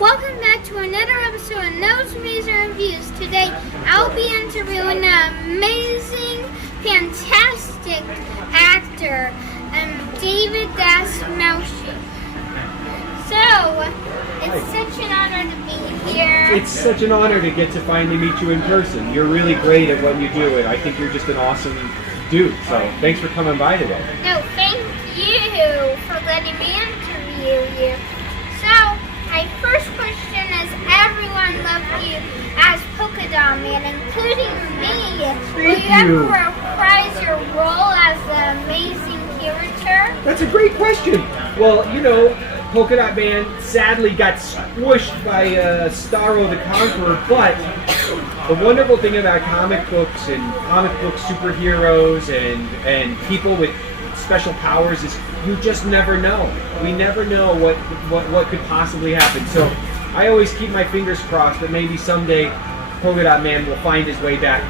Welcome back to another episode of Those Amazing Reviews. Today, I'll be interviewing an amazing, fantastic actor, David Dastmalchian. So, it's such an honor to be here. It's such an honor to get to finally meet you in person. You're really great at what you do, and I think you're just an awesome dude. So, thanks for coming by today. No, thank you for letting me interview you. So, my first question is, everyone loved you as POLKA-DOT Man, including me. Will you ever reprise your role as the amazing character? That's a great question. Well, you know, POLKA-DOT Man sadly got squished by Starro the Conqueror, but the wonderful thing about comic books and comic book superheroes and people with special powers is you just never know. We never know what could possibly happen. So I always keep my fingers crossed that maybe someday POLKA-DOT Man will find his way back.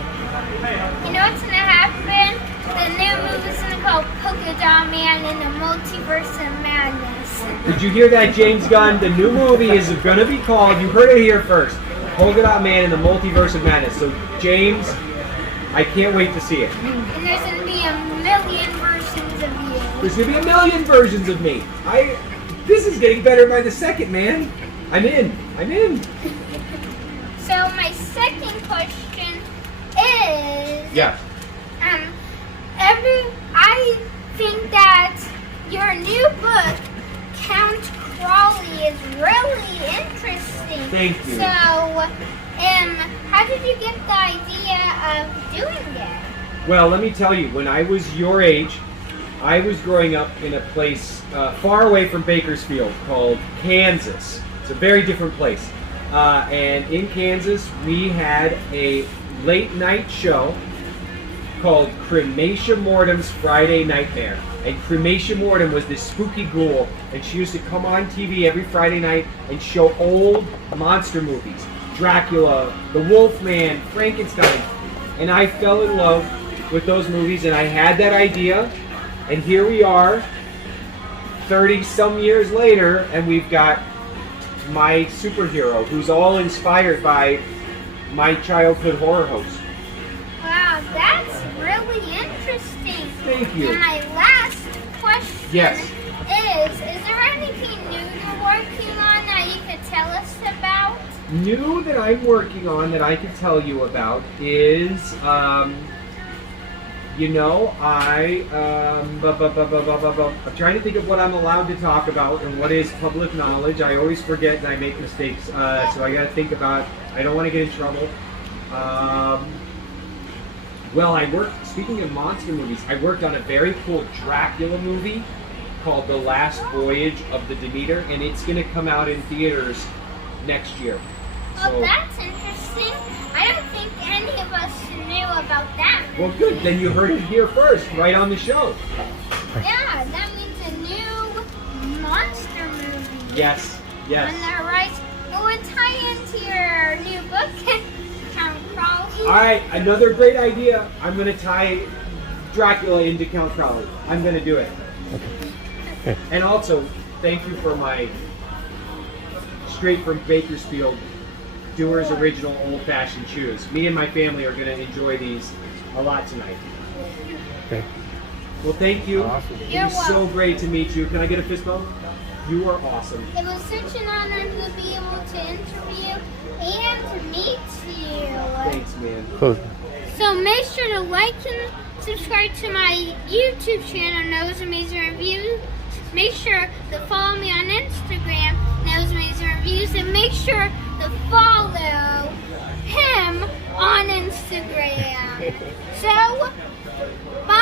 You know what's gonna happen? The new movie's gonna call POLKA-DOT Man in the Multiverse of Madness. Did you hear that, James Gunn? The new movie is gonna be called, you heard it here first, POLKA-DOT Man in the Multiverse of Madness. So James, I can't wait to see it. And there's gonna be a million versions of you. There's gonna be a million versions of me. This is getting better by the second, man. I'm in. So my second question is, Yeah. I think that your new book, Count CROWLEY, is really interesting. Thank you. So, how did you get the idea of doing it? Well, let me tell you, when I was your age, I was growing up in a place far away from Bakersfield called Kansas. It's a very different place. And in Kansas, we had a late night show called Cremation Mortem's Friday Nightmare. And Cremation Mortem was this spooky ghoul, and she used to come on TV every Friday night and show old monster movies. Dracula, the Wolfman, Frankenstein. And I fell in love with those movies, and I had that idea, and here we are 30 some years later, and we've got my superhero who's all inspired by my childhood horror host. Wow, that's really interesting. Thank you. And my last question Yes. is there anything new you're working on that you could tell us about? New that I'm working on that I can tell you about is, I'm trying to think of what I'm allowed to talk about and what is public knowledge. I always forget and I make mistakes, so I got to think about. I don't want to get in trouble. Speaking of monster movies, I worked on a very cool Dracula movie called The Last Voyage of the Demeter, and it's going to come out in theaters next year. Oh, that's interesting. I don't think any of us knew about that movie. Well, good. Then you heard it here first, right on the show. Yeah, that means a new monster movie. Yes. And they're right. It would tie into your new book, Count CROWLEY. All right, another great idea. I'm going to tie Dracula into Count CROWLEY. I'm going to do it. And also, thank you for my straight from Bakersfield Doers Original Old-Fashioned Shoes. Me and my family are going to enjoy these a lot tonight. Okay. Well, thank you. Awesome. It was so great to meet you. Can I get a fist bump? You are awesome. It was such an honor to be able to interview and to meet you. Thanks, man. Cool. So make sure to like and subscribe to my YouTube channel, Those Amazing Reviews. Make sure to follow me on Instagram, Those Amazing Reviews, and make sure to follow him on Instagram. So, bye.